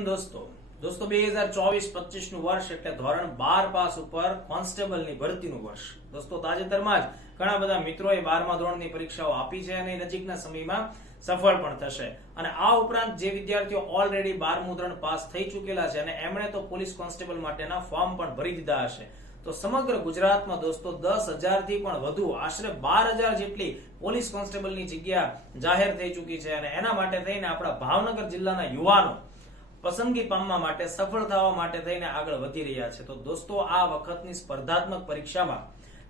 Morning દોસ્તો? દોસ્તો, બે હજાર ચોવીસ પચીસનું વર્ષ એટલે ધોરણ બાર પાસ ઉપર કોન્સ્ટેબલની ભરતીનું વર્ષ. દોસ્તો, તાજેતરમાં જ ઘણા બધા મિત્રોએ બારમા ધોરણની પરીક્ષાઓ આપી છે અને નજીકના સમયમાં સફળ પણ થશે. અને આ ઉપરાંત જે વિદ્યાર્થીઓ ઓલરેડી બારમું ધોરણ પાસ થઈ ચૂકેલા છે અને એમણે તો પોલીસ કોન્સ્ટેબલ માટેના ફોર્મ પણ ભરી દીધા હશે. તો સમગ્ર ગુજરાતમાં દોસ્તો, દસ હજારથી પણ વધુ, આશરે બાર હજાર જેટલી પોલીસ કોન્સ્ટેબલની જગ્યા જાહેર થઈ ચૂકી છે અને એના માટે થઈને આપણા ભાવનગર જિલ્લાના યુવાનો પસંદગી પામવા માટે, સફળ થવા માટે થઈને આગળ વધી રહ્યા છે. તો દોસ્તો, આ વખતની સ્પર્ધાત્મક પરીક્ષામાં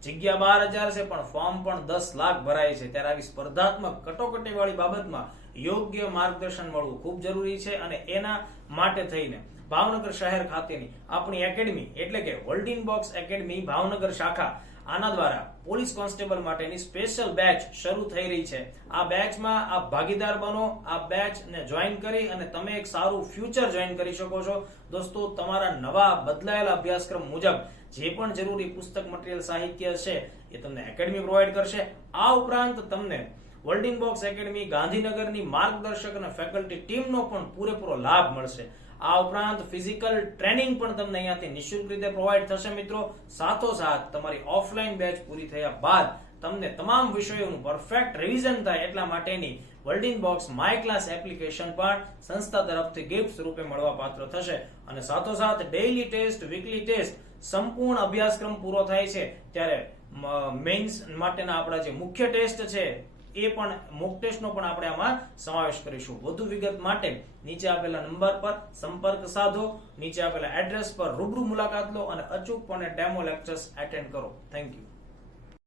જગ્યા બાર હજાર છે, પણ ફોર્મ પણ દસ લાખ ભરાય છે. ત્યારે આવી સ્પર્ધાત્મક કટોકટી વાળી બાબતમાં યોગ્ય માર્ગદર્શન મળવું ખૂબ જરૂરી છે અને એના માટે થઈને ભાવનગર શહેર ખાતેની આપણી એકેડમી એટલે કે વર્લ્ડિન બોક્સ એકેડમી ભાવનગર શાખા આના દ્વારા પોલીસ કોન્સ્ટેબલ માટેની સ્પેશિયલ બેચ શરૂ થઈ રહી છે. આ બેચમાં આપ ભાગીદાર બનો આ બેચને જોઈન કરી અને તમે એક સારું ફ્યુચર જોઈન કરી શકો છો. દોસ્તો, તમારા નવા બદલાયેલા અભ્યાસક્રમ મુજબ જે પણ જરૂરી પુસ્તક મટીરિયલ સાહિત્ય છે એ તમને એકેડમી પ્રોવાઈડ કરશે. આ ઉપરાંત તમને વર્લ્ડિંગ બોક્સ એકેડમી ગાંધીનગરની માર્ગદર્શક અને ફેકલ્ટી ટીમનો પણ પૂરેપૂરો લાભ મળશે. આ ઉપરાંત ફિઝિકલ ટ્રેનિંગ પણ તમને અહીંયાથી નિઃશુલ્ક રીતે પ્રોવાઈડ થશે મિત્રો. સાથોસાથ તમારી ઓફલાઈન બેચ પૂરી થયા બાદ તમને તમામ વિષયોનું પરફેક્ટ રિવિઝન થાય એટલા માટેની વર્લ્ડિંગ બોક્સ માય ક્લાસ એપ્લિકેશન પણ સંસ્થા તરફથી ગિફ્ટ રૂપે મળવા પાત્ર થશે. અને સાથોસાથ ડેઇલી ટેસ્ટ, વીકલી ટેસ્ટ સંપૂર્ણ અભ્યાસક્રમ પૂરો થાય છે. ત્યારે મેઇન્સ માટેના આપણા જે મુખ્ય ટેસ્ટ છે એ પણ મોક ટેસ્ટનો પણ આપણે આમાં સમાવેશ કરીશું. વધુ વિગત માટે નીચે આપેલા નંબર પર સંપર્ક સાધો, નીચે આપેલા એડ્રેસ પર રૂબરૂ મુલાકાત લો અને અચૂકપણે ડેમો લેક્ચર્સ એટેન્ડ કરો. Thank you